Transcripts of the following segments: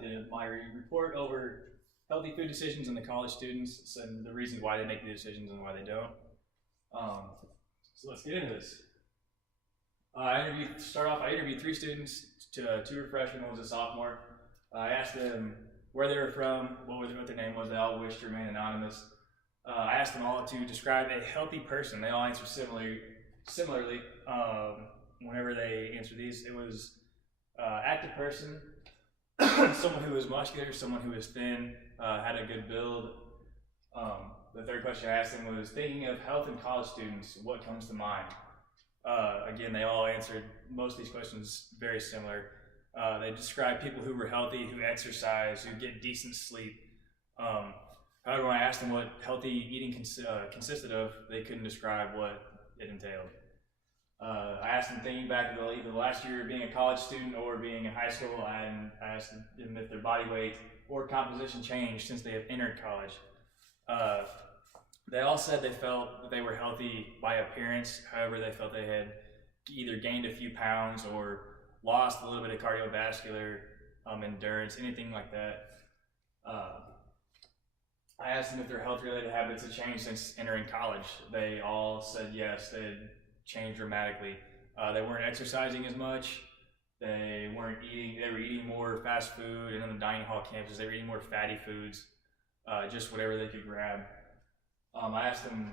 Did my report over healthy food decisions and the college students and the reasons why they make the decisions and why they don't. So let's get into this. I interviewed 3 students, 2 were freshmen, 1 was a sophomore. I asked them where they were from, what their name was. They all wished to remain anonymous. I asked them all to describe a healthy person. They all answered similarly. Whenever they answered these, it was active person, someone who was muscular, someone who was thin, had a good build. The third question I asked them was, thinking of health and college students, what comes to mind? Again, they all answered most of these questions very similar. They described people who were healthy, who exercise, who get decent sleep. However, when I asked them what healthy eating consisted of, they couldn't describe what it entailed. I asked them, thinking back to either the last year being a college student or being in high school, and I asked them if their body weight or composition changed since they have entered college. They all said they felt that they were healthy by appearance. However, they felt they had either gained a few pounds or lost a little bit of cardiovascular endurance, anything like that. I asked them if their health-related habits had changed since entering college. They all said yes, they had changed dramatically. They weren't exercising as much. They were eating more fast food, and on the dining hall campus, they were eating more fatty foods, just whatever they could grab. I asked them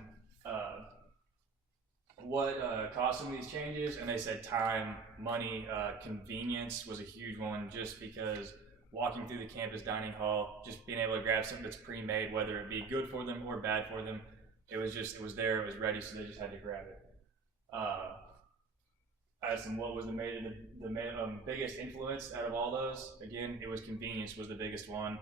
what caused some of these changes, and they said time, money, convenience was a huge one, just because walking through the campus dining hall, just being able to grab something that's pre-made, whether it be good for them or bad for them, it was there, it was ready, so they just had to grab it. I asked them what was the biggest influence out of all those. Again, it was convenience was the biggest one.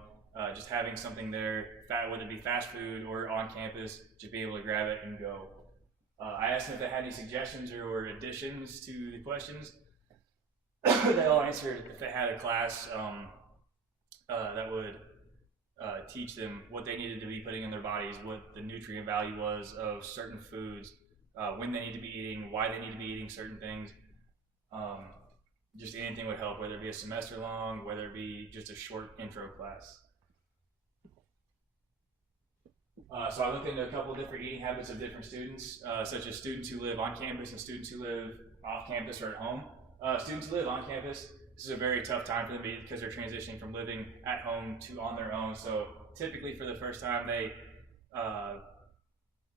Just having something there, whether it be fast food or on campus, just be able to grab it and go. I asked them if they had any suggestions or additions to the questions. They all answered if they had a class that would teach them what they needed to be putting in their bodies, what the nutrient value was of certain foods, when they need to be eating, why they need to be eating certain things. Just anything would help, whether it be a semester long, whether it be just a short intro class. So I looked into a couple of different eating habits of different students, such as students who live on campus and students who live off campus or at home. Students who live on campus, this is a very tough time for them because they're transitioning from living at home to on their own. So typically for the first time, they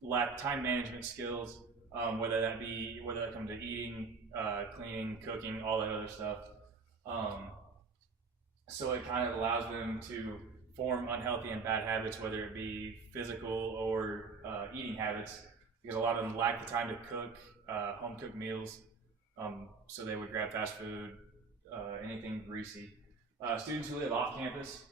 lack time management skills, whether that comes to eating, cleaning, cooking, all that other stuff. So it kind of allows them to form unhealthy and bad habits, whether it be physical or eating habits, because a lot of them lack the time to cook home cooked meals, so they would grab fast food, anything greasy. Students who live off campus,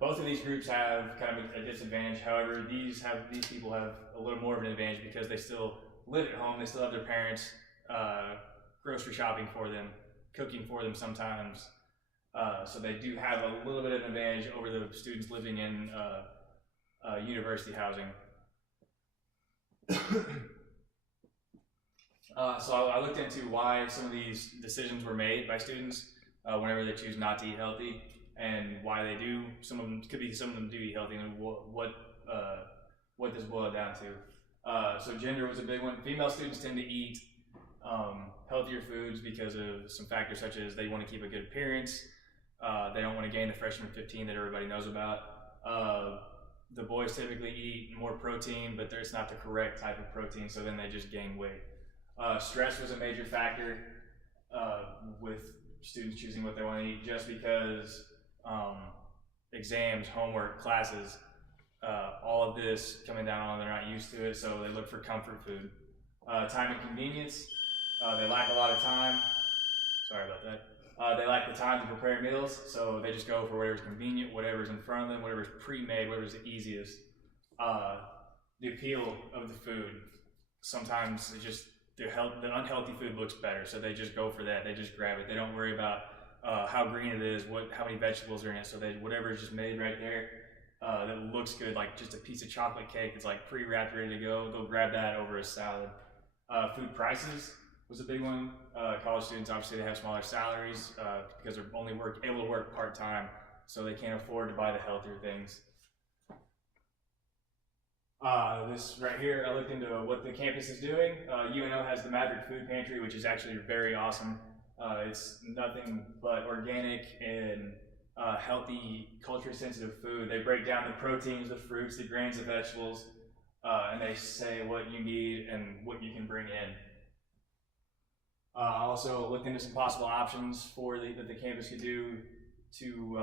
both of these groups have kind of a disadvantage. However, these people have a little more of an advantage because they still live at home, they still have their parents grocery shopping for them, cooking for them sometimes. So they do have a little bit of an advantage over the students living in university housing. So I looked into why some of these decisions were made by students whenever they choose not to eat healthy, and why they do. Some of them do eat healthy, and what this boiled down to. So gender was a big one. Female students tend to eat healthier foods because of some factors such as they want to keep a good appearance. They don't want to gain the freshman 15 that everybody knows about. The boys typically eat more protein, but it's not the correct type of protein, so then they just gain weight. Stress was a major factor with students choosing what they want to eat, just because exams, homework, classes, all of this coming down on them, they're not used to it, so they look for comfort food. Time and convenience, they lack a lot of time. Sorry about that. They lack the time to prepare meals, so they just go for whatever's convenient, whatever's in front of them, whatever's pre-made, whatever's the easiest. The appeal of the food, sometimes it just, the unhealthy food looks better, so they just go for that. They just grab it. They don't worry about how green it is, how many vegetables are in it. So whatever is just made right there that looks good, like just a piece of chocolate cake that's like pre-wrapped, ready to go, they'll grab that over a salad. Food prices, was a big one. College students, obviously, they have smaller salaries because they're only able to work part-time, so they can't afford to buy the healthier things. This right here, I looked into what the campus is doing. UNO has the Maverick Food Pantry, which is actually very awesome. It's nothing but organic and healthy, culture-sensitive food. They break down the proteins, the fruits, the grains, the vegetables, and they say what you need and what you can bring in. I also looked into some possible options that the campus could do to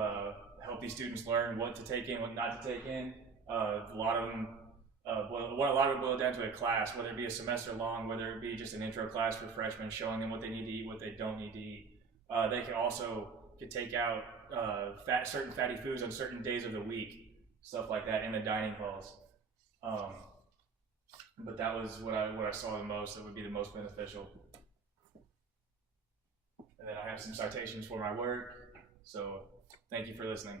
help these students learn what to take in, what not to take in. A lot of them, what a lot of it boiled down to a class, whether it be a semester long, whether it be just an intro class for freshmen, showing them what they need to eat, what they don't need to eat. They could take out certain fatty foods on certain days of the week, stuff like that in the dining halls. But that was what I saw the most that would be the most beneficial. And then I have some citations for my work, so thank you for listening.